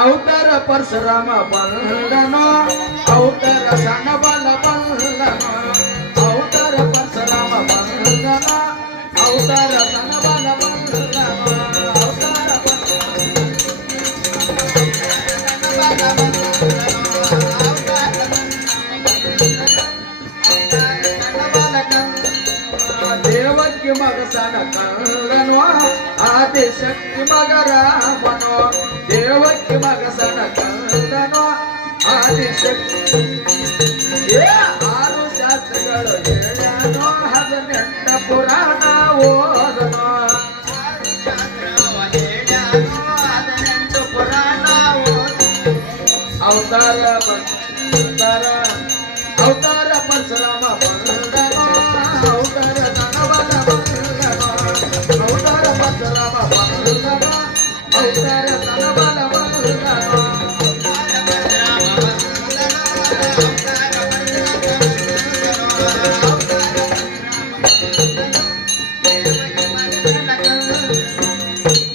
ಅವತಾರ ಪರಶುರಾಮ ಬಂದನೋ ಅವತಾರ ಸಣ್ಣ ಬಲ ಬಂದನೋ ಅವತಾರ ಪರಶುರಾಮ ಬಂದನೋ ಅವತಾರ ಸಣ್ಣ ಬಲ ಬಂದನೋ ಅವತಾರ ದೇವಕ್ಕೆ ಮಗ ಸಣ ಕಂದನೋ ಆದಿಶಕ್ತಿ ಮಗ ರಾಮನೋ ದೇವಕ್ಕೆ ಮಗ ಸಣ ಕಂದನೋ ಆದಿಶಕ್ತಿ ಆರು ಶಾಸ್ತ್ರಗಳು ಹೇಳ್ಯಾನೋ 18 ಪುರಾಣ ಓದನೋ ಅವತಾರ ಅವತಾರ ಪರಶುರಾಮ ಬಂದನೋ ಅವತಾರ ಧನಬಲ ಬಂದನೋ ಅವತಾರ ಪರಶುರಾಮ ಬಂದನೋ ಅವತಾರ ಧನಬಲ ಬಂದನೋ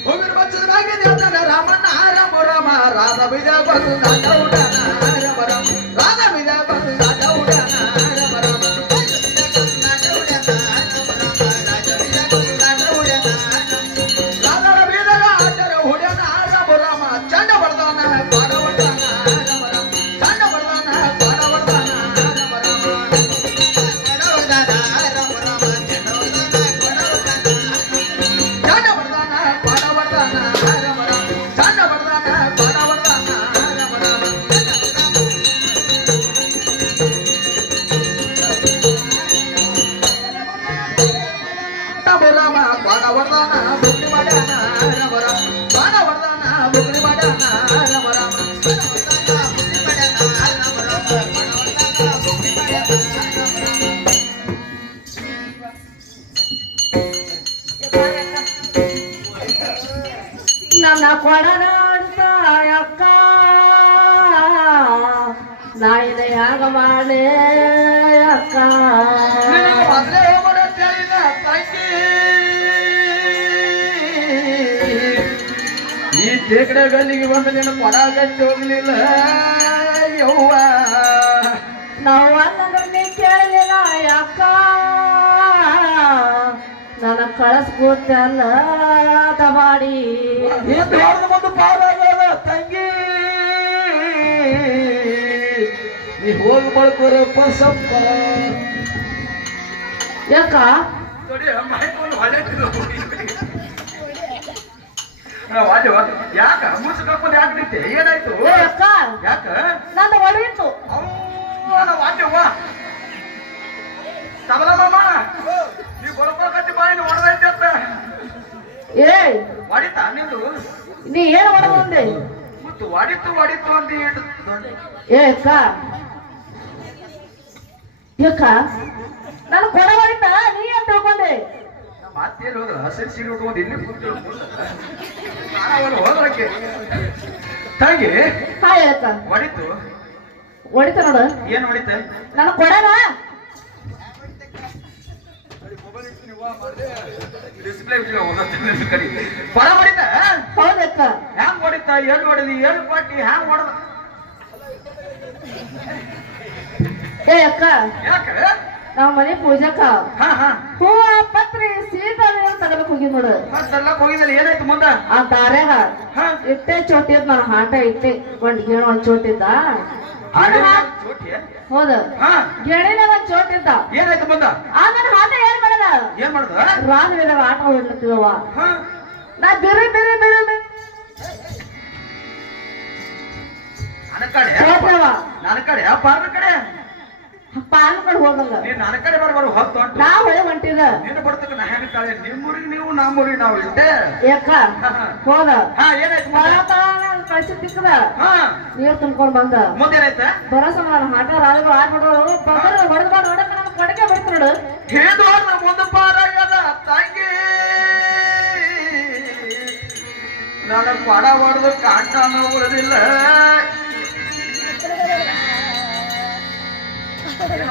ಹೋಗಿರ ಬಚ್ಚದ ಭಾಗ್ಯ ದೇವತಾನ ರಾಮಣ್ಣ ರಾಮ ರಾಮ ರಾಧ ಬೀಜ ಬಂದ ಗೌಡನ ರಾಮ ರಾಮ ರಾಧ ಬೀಜ ಬಂದ ಗೌಡನ ರಾಮ ರಾಮ ರಾಧರ ಬೀಜಗ ಆಟರ ಹುಡ್ಯನ ರಾಮ ರಾಮ ಚಂಡ ಬಡ್ದಾನ ಪಾಡವಡ್ದಾನ ರಾಮ ರಾಮ ಚಂಡ ಬಡ್ದಾನ ಪಾಡವಡ್ದಾನ ರಾಮ ರಾಮ ಚಂಡ ಬಡ್ದಾನ ಪಾಡವಡ್ದಾನ ರಾಮ ರಾಮ ಚಂಡ ಬಡ್ದಾನ ಪಾಡವಡ್ದಾನ ರಾಮ ರಾಮ ರಾಮ ಪಾಡವಡ್ದಾನ ಬುಕ್ತಿ ಮಾಡ್ಯಾನ ರಾಮ ರಾಮ ಪಾಡವಡ್ದಾನ ಬುಕ್ತಿ ಮಾಡ್ಯಾನ ರಾಮ ರಾಮ ನನ್ನ ಕೊಡನಾಡ್ತ ಅಕ್ಕ ನಾಯಿನ ಯಾಗ ಮಾಡಿ ಅಕ್ಕ ಮೊದಲೇ ಹೋಗ್ಬಿಡ ಹೇಳಿದ ತಂಗಿ ಈ ತೇಕಡೆ ಗಲ್ಲಿಗೆ ಬಂದು ನಿನ್ನ ಕೊಡಗಟ್ಟಿ ಹೋಗ್ಲಿಲ್ಲ ಯವ್ವ ನಾವು ಅಲ್ಲ ನೀ ಕೇಳಲಿಲ್ಲ ಅಕ್ಕ ನನ್ನ ಕಳಿಸ್ಕೊಟ್ಟಲ್ಲ ಮಾಡಿ ಒಂದು ಪಾಲಾಗದ ತಂಗಿ ನೀ ಹೋಗಿ ಬಳ್ಕೊರಪ್ಪ ಸಪ್ಪ ಯಾಕ ಯಾಕ ಮುಸುಕಪ್ಪದ ಯಾಕೆ ಏನಾಯ್ತು ಅಕ್ಕ ಯಾಕ ನನ್ನ ಒಡವಿತ್ತು ವಾದ್ಯವ್ವ ತಬಲ ಮಾಮ ನೀ ಗೊಳಪಕತ್ತಿ ಬಾಯಿನ ಹೊಡೆದೈತೆ ಅಂತ ಏಯ್ ಹೊಡಿತಾ ನಿಂದು ನೀ ಏನು ಹೊಡೆದಂದೆ ಮತ್ತು ಹೊಡಿತು ಅಂದಿ ಏ ಅಕ್ಕ ಯಾಕ ನಾನು ಕೊಡ ಹೊಡಿತ ನೀ ಅಂತ ತಿಳ್ಕೊಂಡೆ ಮಾತೇನು ಹೋದ್ರ ಹಸಿರು ಸೀರೆ ಉಟ್ಕೊಂಡು ಇಲ್ಲಿ ಕೂತಿರು ಹೋದ್ರಕ್ಕೆ ತಂಗಿ ಹಾಯ್ ಅಕ್ಕ ಹೊಡಿತು ಹೊಡಿತ ನೋಡು ಏನ್ ಹೊಡಿತೆ ನನ್ನ ಕೊಡನ ಡಿಸ್ಪ್ಲೇ ಕರಿ ಕೊಡ ಹೊಡಿತ ಹೌದಕ್ಕ ಹ್ಯಾಂಗ್ ಹೊಡಿತ ಎಲ್ಲಿ ಹೊಡೆದಿ ಏನು ಪಾಟಿ ಹ್ಯಾಂಗ್ ಹೊಡೆದ ಏ ಅಕ್ಕ ಯಾಕ ನಾವ್ ಮನೆ ಪೂಜಾಕ ಹಾ ಹಾ ಹೂವ ಪತ್ರಿ ಸೀತಾ ತಗಲಕ್ ಹೋಗಿ ನೋಡು ಮತ್ತೆಲ್ಲ ಹೋಗಿದ್ದಲ್ಲಿ ಏನಾಯ್ತು ಮುಂದ ಆ ದಾರ್ಯಾಗ ಹಾ ಇಟ್ಟೆ ಚೋಟಿ ಅದ್ ನಾನು ಹಾಟ ಇಟ್ಟೆ ಗೇಣ ಒಂದ್ ಚೋಟಿದ್ದ ಚೋಟಿ ಹೌದ ಹಾ ಗೆಣಿನ ಒಂದ್ ಚೋಟಿದ್ದ ಏನಾಯ್ತು ಮುಂದ ಆ ನನ್ನ ಹಾಟ ಏನ್ ಮಾಡದ ಏನ್ ಮಾಡ್ದ ರಾತ್ರಿದಾಗ ಆಟ ಹೊಡ್ಲತ್ತಿದವ ಹಾ ನಾ ಬೇರೆ ಬೇರೆ ಬೇರೆ ನನ್ನ ಕಡೆ ಹೋಗ್ತೇವ ನನ್ನ ಕಡೆ ಪಾರ್ನ ಕಡೆ ಪಾಲ್ ಕಡೆ ಹೋಗಂಗ ನೀನ್ ನನ್ನ ಕಡೆ ಬರಬಾರ ಹೊತ್ತು ಹೊಂಟು ನಾ ಹೊಳೆ ಹೊಂಟಿದ ನಿನ್ನ ಬರ್ತಕ್ಕ ನಾ ಹೆಂಗಿದ್ದಾಳೆ ನಿಮ್ಮೂರಿಗೆ ನೀವು ನಮ್ಮೂರಿಗೆ ನಾವು ಇದ್ದೆ ಯಾಕ ಹೋದ ಹಾ ಏನಾಯ್ತು ಕಳ್ಸಿ ತಿಕ್ಕದ ಹಾ ನೀರ್ ತುಂಬ್ಕೊಂಡ್ ಬಂದ ಮುಂದೇನಾಯ್ತ ಬರೋ ಸಮಾನ ಹಾಟ ರಾಜಗಳು ಆಡ್ಬಿಟ್ಟು ಹೊಡೆದ್ ಹೊಡೆದ್ ನಾನು ಕೊಡಕೆ ಬರ್ತು ನೋಡು ಹೇದು ಮುಂದೆ ಪಾರಾಗದ ತಂಗಿ ನನ್ನ ಪಡ ಹೊಡೆದು ಕಾಟನ ಉಳಿದಿಲ್ಲ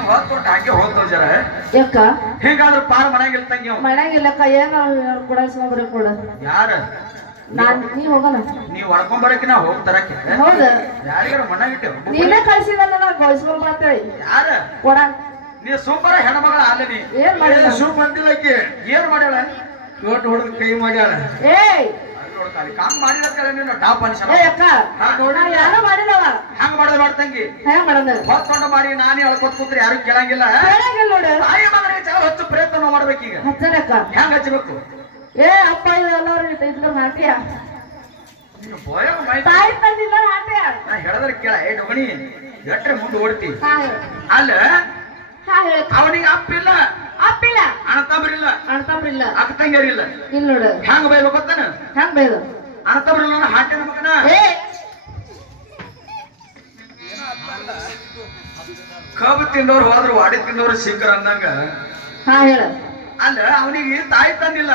ಹೊತ್ತು ಹಾಗೆ ಹೋಗ್ತವ ಜರ ಯಾಕ ಹೇಗಾದ್ರೂ ಪಾರ ಮನೆಯಾಗಿಲ್ಲ ತಂಗಿ ಅವ ಮನ್ಯಾಗಿಲ್ಲಕ್ಕ ಏನ ಕೊಡಸ್ಕೊಂಡ್ಬರ ಕೊಡ ಯಾರ ನೀ ಹೋಗಣ ನೀವ್ ಹೊಡ್ಕೊಂಡ್ ಬರಕ್ಕೆ ನಾ ಹೋಗ್ತಾರಕ್ಕೆ ಹೌದ ಯಾರಿಗಾರ ಮಣ್ಣಾಗಿಟ್ಟೆ ನೀನೇ ಕಳ್ಸಿದಲ್ಲ ನಾ ಗೋಯಿಸ್ಕೊಂಡ್ ಬರ್ತೇವೆ ಯಾರ ಕೊಡ ನೀ ಸೂಪರ್ ಹೆಣ್ಮಗಳ ಅಲ್ಲ ನೀ ಏನ್ ಮಾಡಿಲ್ಲ ಸೂಪ್ ಬಂದಿಲ್ಲಕ್ಕೆ ಏನ್ ಮಾಡ್ಯಾಳ ನೋಟ್ ಹೊಡೆದ್ ಕೈ ಮಾಡ್ಯಾಳ ಏಯ್ ಕಾಮ್ ಮಾಡಿಲ್ಲ ನೀನು ಟಾಪ್ ಅನ್ಸ ಏ ಅಕ್ಕ ನಾವ್ ಯಾರು ಮಾಡಿಲ್ಲವ ಹಂಗ ಮಾಡೋದು ಮಾಡ್ತಂಗಿ ಹೆಂಗ್ ಮಾಡದ ಹೊತ್ಕೊಂಡು ಮಾಡಿ ನಾನೇ ಹೇಳ್ಕೊತ್ ಕೂತ್ರೆ ಯಾರು ಕೇಳಂಗಿಲ್ಲ ಕೇಳಂಗಿಲ್ಲ ನೋಡು ತಾಯಿ ಮಗನಿಗೆ ಚಲ ಹಚ್ಚು ಪ್ರಯತ್ನ ಮಾಡ್ಬೇಕೀಗ ಹಚ್ಚರಕ್ಕ ಹೆಂಗ್ ಹಚ್ಚಬೇಕು ಏ ಅಪ್ಪ ಎಲ್ಲಾರು ಇದ್ರ ಹಾಟಿಯ ನೀನು ಬೋಯ ಮೈ ತಾಯಿ ತಂದಿಲ್ಲ ಹಾಟಿಯ ನಾ ಹೇಳಿದ್ರೆ ಕೇಳ ಏ ಡೊಗಣಿ ಎಟ್ರೆ ಮುಂದೆ ಓಡ್ತಿ ಹಾ ಅಲ್ಲ ಹಾ ಹೇಳ ಅವನಿಗೆ ಅಪ್ಪಿಲ್ಲ ಅಪ್ಪಿಲ್ಲ ಅಣ್ಣತಂಬ್ರಿಲ್ಲ ಅಣ್ತಂಬ್ರಿಲ್ಲ ಅಕ್ಕ ತಂಗಿಯರಿಲ್ಲ ಇಲ್ಲ ನೋಡು ಹೆಂಗ ಬೈಬೇಕು ಗೊತ್ತಾನ ಹೆಂಗ್ ಬೈದು ಅಣ್ಣತಂಬ್ರಿಲ್ಲ ಹಾಟಿನ ಮಗನ ಏ ಕಬ್ಬು ತಿಂದವ್ರು ಹೋದ್ರು ವಾಡಿ ತಿಂದವ್ರು ಸಿಕ್ಕರ ಅಂದಂಗ ಹಾ ಹೇಳ ಅಲ್ಲ ಅವನಿಗೆ ತಾಯಿ ತಂದಿಲ್ಲ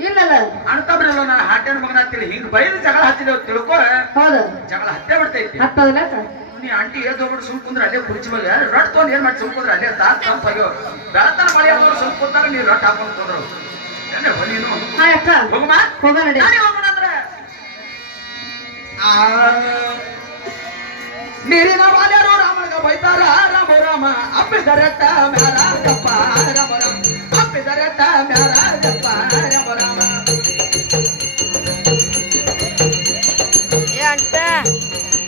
ಇಲ್ಲಲ್ಲ ಅಣ್ತಂಬ್ರಿಲ್ಲ ನಾನು ಹಾಟಿನ ಮಗನ ಹತ್ತಿಲ್ಲ ಹಿಂಗ್ ಬೈದು ಜಗಳ ಹತ್ತಿದೇವ್ ತಿಳ್ಕೊ ಹೌದು ಜಗಳ ಹತ್ತೇ ಬಿಡ್ತೈತಿ ಹತ್ತದಲ್ಲ ನೀ ಆಂಟಿ ಏದ್ ಹೋಗ್ಬಿಟ್ಟು ಸುಮ್ ಕುಂದ್ರೆ ಅಲ್ಲೇ ಕುರ್ಚಿ ಮೇಲೆ ರೊಟ್ಟ ತೊಗೊಂಡು ಏನ್ ಮಾಡಿ ಸುಮ್ ಕುಂದ್ರೆ ಅಲ್ಲೇ ತಂಪಾಗ್ಯೋ ಬೆಳತನ ಮಳೆ ಆದವ್ರು ಸುಮ್ ಕೂತಾರ ನೀವ್ ರೊಟ್ಟ ಹಾಕೊಂಡು ತೊಂದ್ರು ಏನೇ ನೀನು ಹಾ ಅಕ್ಕ ಹೋಗಮ್ಮ ಹೋಗೋಣ ನಡಿ ನಾನೇ ಹೋಗೋಣ ಅಂದ್ರೆ ನೀರಿನ ಬಾಲ್ಯರು ರಾಮಗ ಬೈತಾರ ರಾಮ ರಾಮ ಅಪ್ಪಿದರಟ್ಟ ಮ್ಯಾರ ಜಪ್ಪ ರಾಮ ರಾಮ ಅಪ್ಪಿದರಟ್ಟ ಮ್ಯಾರ ಜಪ್ಪ ರಾಮ ರಾಮ ಏ ಅಂಟ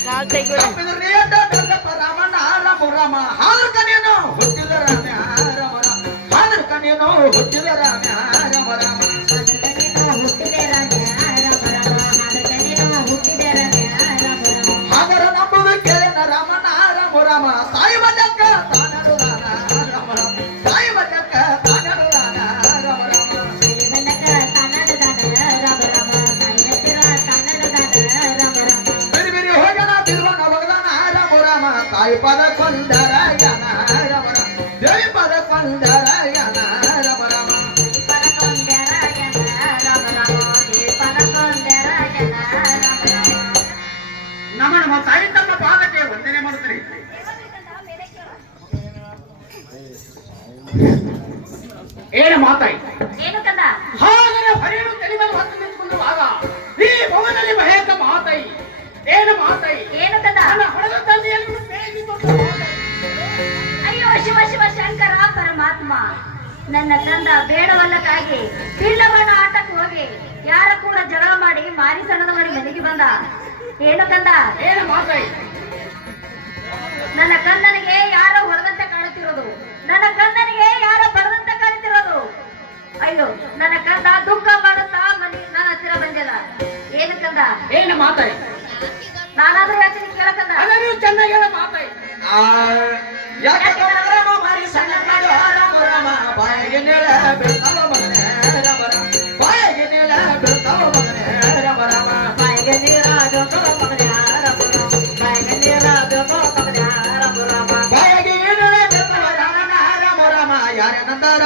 ಕಾಲ್ ತೆಗಿಬೇಡ ಅಪ್ಪಿದ್ರೆ ಬೆಲ್ಲಪ್ಪ ರಾಮಣ್ಣ ರಾಮ ರಾಮ ಹಾದ್ರ ಕನೇನು ಹುಟ್ಟಿದ ರಾಮ ರಾಮ ರಾಮ ಹಾದ್ರ ಕನೇನು ಹುಟ್ಟಿದ ರಾಮ ರಾಮ ರಾಮ ಹಾಗರ ನಂಬುದು ಕೇಳ ರಾಮಣ್ಣ ರಾಮ ರಾಮ ತಾಯಿ ಬಲ್ಲಕ್ಕ ತಾನಡು ರಾಮ ರಾಮ ತಾಯಿ ಬಲ್ಲಕ್ಕ ತಾನಡು ರಾಮ ರಾಮ ಬಿರಿ ಬಿರಿ ಹೋಗಣ ತಿರುವಣ ಭಗವಾನ ರಾಮ ರಾಮ ತಾಯಿ ಪದ ಕೊಂದರ ಯನ ರಾಮ ರಾಮ ದೇವಿ ಪದ ಕೊಂದರ ಯನ ರಾಮ ರಾಮ ನಮ್ಮ ನಮ್ಮ ತಾಯಿ ತಮ್ಮ ಪಾದಕ್ಕೆ ವಂದನೆ ಮಾಡುತ್ತೀರಿ ಏನು ಮಾತಾಯಿ ಏನು ಕಂದ ಹಾಗರೆ ಹರಿಯಲು ತಲೆ ಮೇಲೆ ಹೊತ್ತು ನಿಂತ್ಕೊಂಡು ಆಗ ಈ ಭವನದಲ್ಲಿ ಮಹೇಕ ಮಾತಾಯಿ ಏನು ಮಾತಾಯಿ ಏನು ಕಂದ ನನ್ನ ಹೊಡೆದ ತಂದೆಯಲ್ಲಿ ಅಯ್ಯೋ ಶಿವ ಶಿವ ಶಂಕರ ಪರಮಾತ್ಮ ನನ್ನ ಕಂದ ಬೇಡವಲ್ಲಕ್ಕಾಗಿ ಬಿಲ್ಲವನ ಆಟಕ್ಕೆ ಹೋಗಿ ಯಾರ ಕೂಡ ಜಗಳ ಮಾಡಿ ಮಾರಿ ಸಣ್ಣದ ಮಾಡಿ ಮನೆಗೆ ಬಂದ ಏನು ಕಂದ ಏನು ಮಾತಾಯಿ ನನ್ನ ಕಂದನಿಗೆ ಯಾರೋ ಹೊಡೆದಂತೆ ಕಾಣುತ್ತಿರೋದು ನನ್ನ ಕಂದನಿಗೆ ಯಾರೋ ಬಡದಂತೆ ಕಾಣುತ್ತಿರೋದು ಅಯ್ಯೋ ನನ್ನ ಕಂದ ದುಃಖ ಮಾಡುತ್ತಾ ಮನೆ ನನ್ನ ಹತ್ತಿರ ಬಂದಿಲ್ಲ ಏನು ಕಂದ ಏನು ಮಾತಾಯಿ ನಾನಾದ್ರೂ ಹೇಳ್ತೀನಿ ಕೇಳಕಂದ ಅಲ್ಲ ನೀವು ಚೆನ್ನಾಗಿ ಹೇಳ ಮಾತಾಯಿ ಯಾಕೆ ರಾಮ ಮಾರಿ ಸಣ್ಣ ಮಾಡೋ ರಾಮ ರಾಮ ಬಾಯಿಗೆ ನೇಳ ಬೀಳ್ತಾವ ಮಗನೇ ರಾಮ ರಾಮ ಬಾಯಿಗೆ ನೇಳ ಬೀಳ್ತಾವ ಮಗನೇ ರಾಮ ರಾಮ ಬಾಯಿಗೆ ನೀರ ಜೋತೋ ಮಗನೇ ರಾಮ ರಾಮ ಬಾಯಿಗೆ ನೀರ ಜೋತೋ ಮಗನೇ ರಾಮ ರಾಮ ಬಾಯಿಗೆ ನೇಳ ಬೀಳ್ತಾವ ರಾಮ ರಾಮ ರಾಮ ಯಾರೇ ನಂದರ